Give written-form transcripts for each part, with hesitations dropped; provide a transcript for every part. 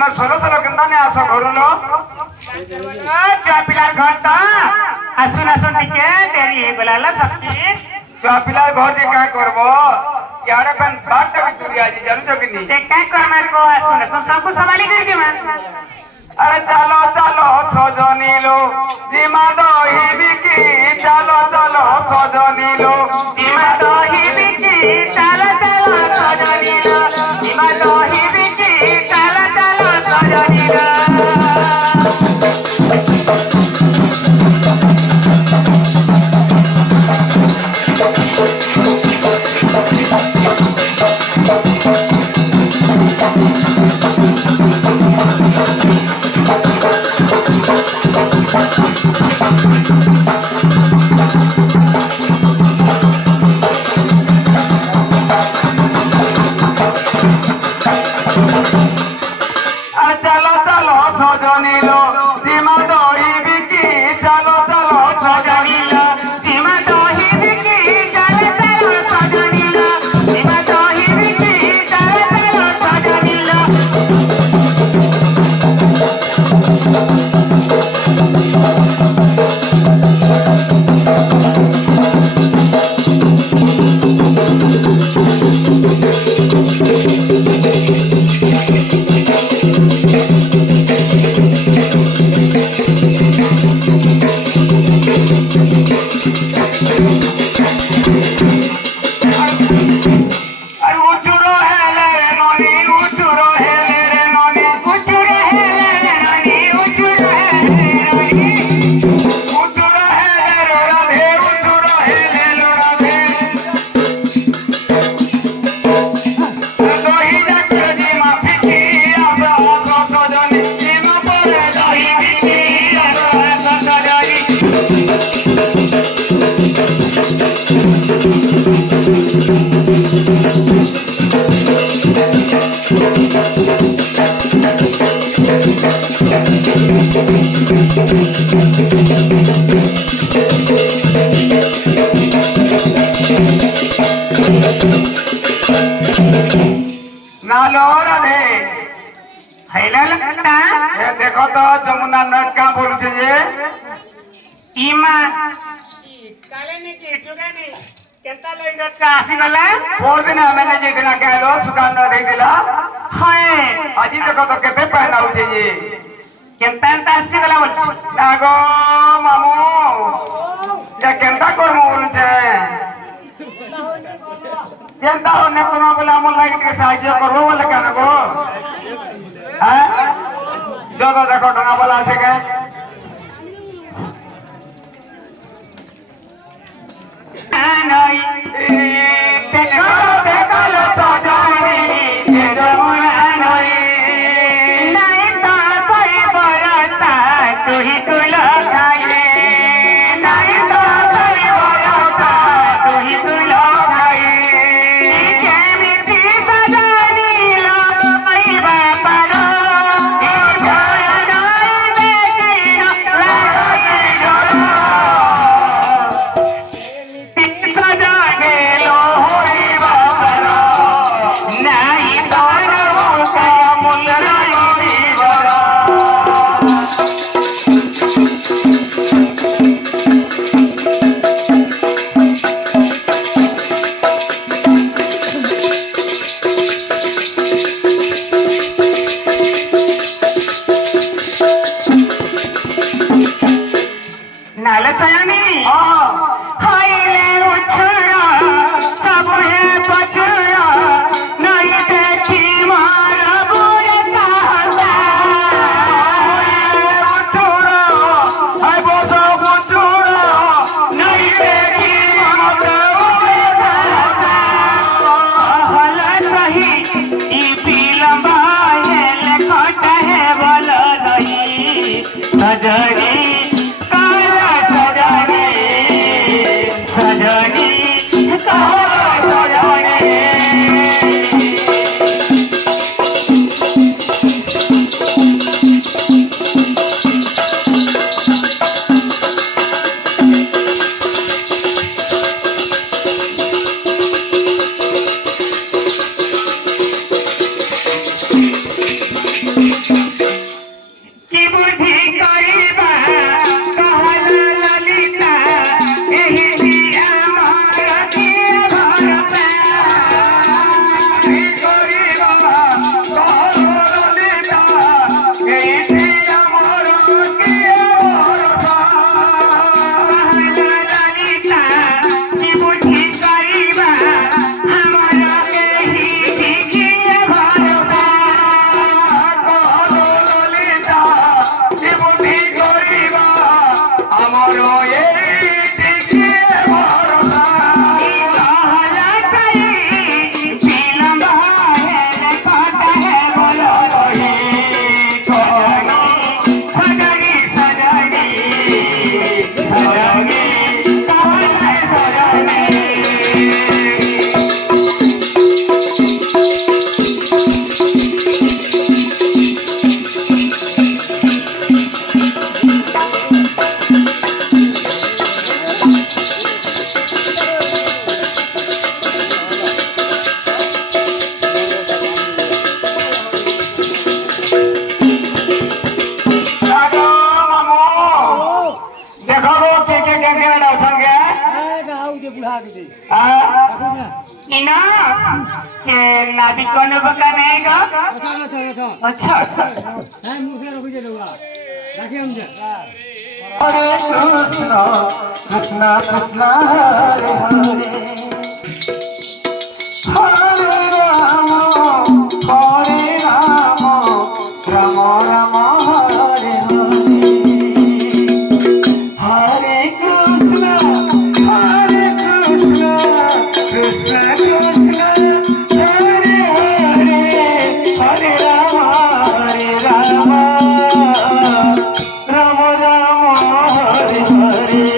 ତମେ ସୋଲ ସୋଲ କେନ୍ତା ନେ ଆସ ଘରୁଲ ଛୁଆ ପିଲାର ଘର ତ ଆସୁନ ଆସୁନ ଟିକେ ଡେରି ହେଇଗଲା ହେଲା ଶକ୍ତି ଛୁଆ ପିଲା ଘରେ କାଁ କରବ ଇଆଡେ ଫେନ୍ ବାଟ ବି ତୁରି ଆଜି ଜାଣୁଛ କି ନି ସେ କାଁ କରମାର କో ଆସୁନ ତୁ ସବୁ ସମ୍ଭାଳି କରିକି ମା अरे चलो चलो सजनी लो जिमा दही बिकी चलो चलो सजनी लो जिमा दही बिकी चलो चलो सजनी लो जिमा दही बिकी चलो चलो सजनी लो चलो चलो सजनी लो जिमा दही बिकी चलो चलो सजनी लो जिमा दही बिकी चलो चलो सजनी लो जिमा दही बिकी चलो चलो सजनी लो नालो राधे हैला लगता ए देखो तो जमुना नट का बोलुछे जे इमा काले ने की जुगा नहीं केता लइडत का आसी गला बोल दिन मैंने जे दिना कहलो सुकान न दे दिला हाय अजी देखो तो केते पहनाउ छे ये केता आसी गला बोल नागो मामू जे केंता करमु बोलुछे जेंता होने कोनो बोला मोर लाइट के साहाय्य करबो बोले कान गो हैं जो तो देखो ढंगा बोला छे के नहीं देखो देखो लो सजनी ये जमुना नहीं नहीं तो कोई भरोसा तू ही कुलो खाए नहीं तो कोई भरोसा तू ही कुलो खाए केमिति सजनी लो आई बापारो ई भय नहीं बेटी नो लागई डरो सजने लो होई बाबरा नहीं तोरो का मुंदरा होई बरा नाल सयानी हां हाइले उछड़ा सब है पछड़ा नहीं देखी मारा बुरे साहसा हाय बोसो गुचुड़ा नहीं देखी मारा बुरे साहसा भला सही ई पीलंबा है लखट है भला नहीं सजनी काला सजनी सजनी काला सजनी इना के नाभि कोन बका नहीं गो अच्छा हरे कृष्ण कृष्ण कृष्ण हरे हरे हरे राम राम राम हरे हरे हरे कृष्ण कृष्ण कृष्ण हरे हरे हरे राम राम राम हरे हरे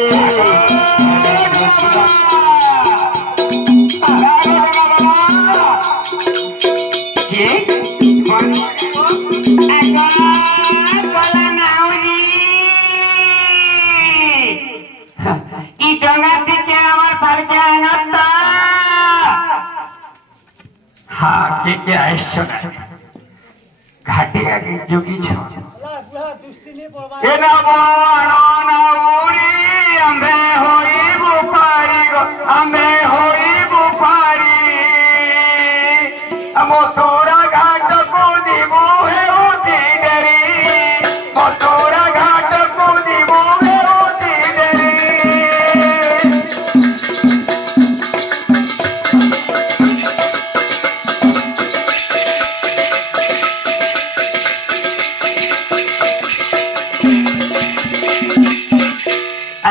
घाटी आगे जोगी छो ए ना बाणो ना उरी अम्बे होई बुपारी गो अम्बे होई बुपारी अमो तोरा घाट को दिबो है उती डरी मो तोरा घाट को दिबो है उती डरी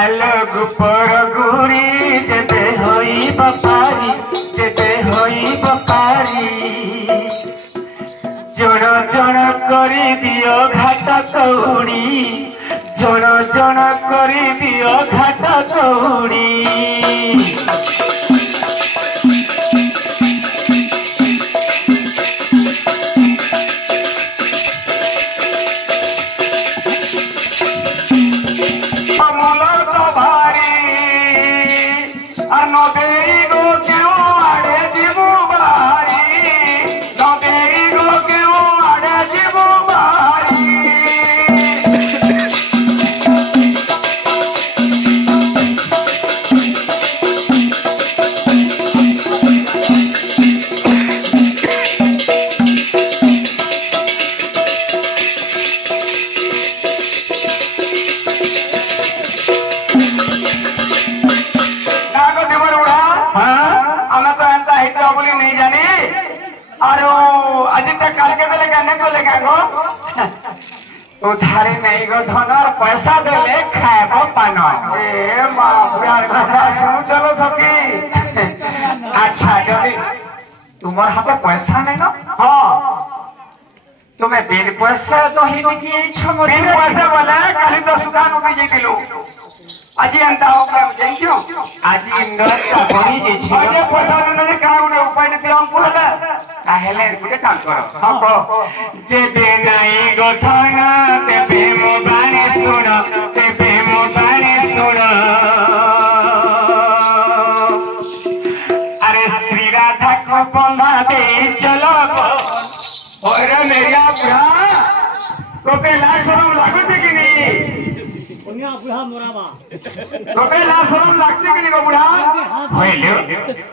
अलग पर गुरी जेते होई बपारी जेते होई बपारी जण जण करी दियो घाट कौड़ी जण जण करी दियो घाट कौड़ी उधारी नहीं गो धन और पैसा देले खाएबो पान ए बाप यार কথা শুনু চলো সখী अच्छा যদি তোমার হাতে পয়সা নাই না हां তুমি বিল পয়সা তো হি কি ছমো বিল পয়সা বলে কালি তো সুকান উঠে যাইতিলু আজি এন্তা ওকে জানিছো আজি ইন্দর বনি যাইছিল আরে পয়সা দিনে কার উনি উপায় দিতে আম পড়লা তাহলে গুটে কাম করো হ্যাঁ যেবে নাই গো ধনা তেবে মো বাণী শুন তেবে মো বাণী শুন আরে শ্রী রাধা কো বন্ধা দে চলো গো ওরে মেরিয়া বুড়া তোকে লাজ শরম লাগুছে কি নি ওনিয়া বুড়া মোরাবা তোকে লাজ শরম লাগছে কি নি গো বুড়া হইলো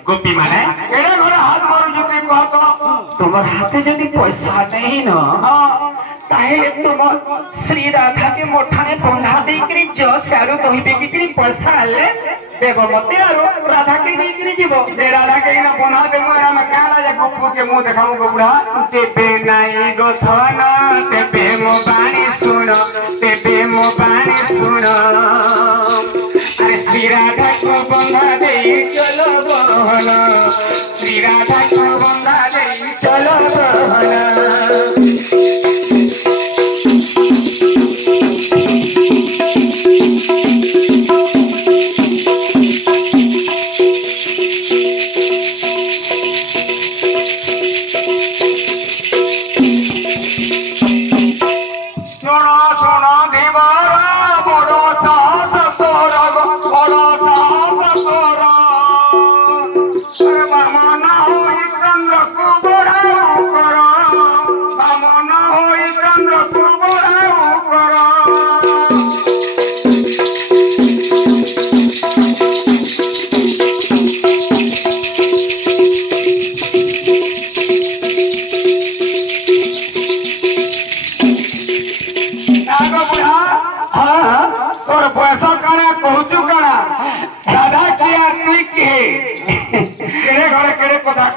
গোপী মানে এড়ে ঘরে হাত মারু যদি কহত তোমার হাতে যদি পয়সা নেই না তাহলে তোমার শ্রী রাধা কে মোঠানে বন্ধা দেইকরি जो सारू कहिबे कि पैसा आले देबो मते आरो राधा के नहीं करी जीवो जे राधा के ना बना दे मोरा में काला जे गोपू के मुंह देखाऊ गो बुढ़ा जेबे नाही गो थना तेबे मो बाणी सुन तेबे मो बाणी सुन अरे श्री राधा को बंधा दे चलो बहना श्री राधा को बंधा दे चलो बहना Bora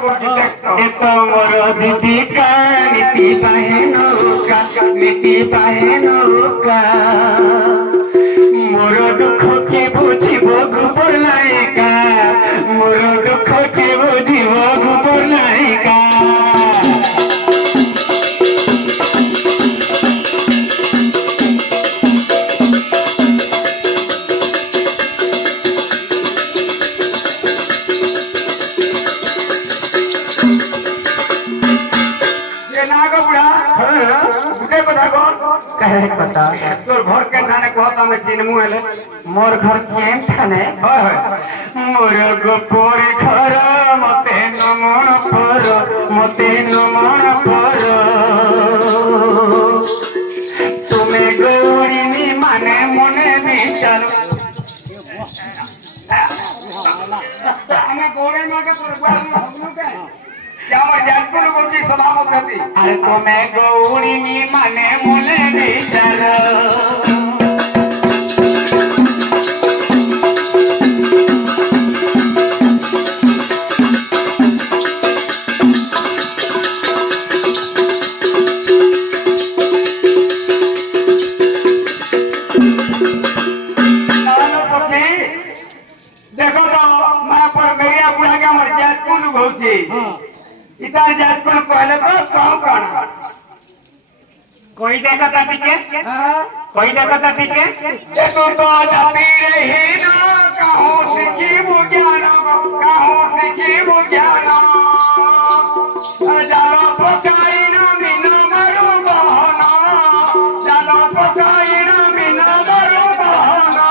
করছি দেখতো এ তোমার দিদি কানিতি পাহে নৌকা নীতি পাহে নৌকা মোর দুঃখ কে বুঝিব গোবর নায়িকা মোর দুঃখ কে বুঝিব গোবর নায়িকা ये ना गो बुढ़ा बुढ़े কথা কর कहे पता তোর ঘর কে ধানে কহত আমি চিনমু এলে मोर घर केन ठाने হয় হয় मोर गोपुर घर मते नमन पर मते नमन पर तुम्हें गौरी माने मने विचार আমি গৌরের মাকে তোর গোয়াল হমনু কে যে আমার জানকুল গোটি সভাপতি अरे तुम्हें गौरी माने मने विचार देखो तो मैं पर मेरिया बुढ़ा के हमर जातकुल भौजी इधर जातकुल पहले तो कौन कौन कोई देखा था टिके कोई देखा था टिके ये तू तो जाती रही ना कहूँ सीखी बुज्ञान जालो पकाई ना मीना मरु बहना जालो पकाई ना मीना मरु बहना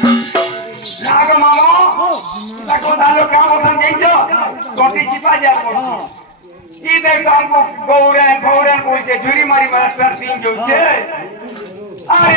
नाग मामो ताको दालो क्या बोलते जैसो छोटी चिपा जा ई देख हमको गौरन बोलते झुरी मारी मार तीन जो छे अरे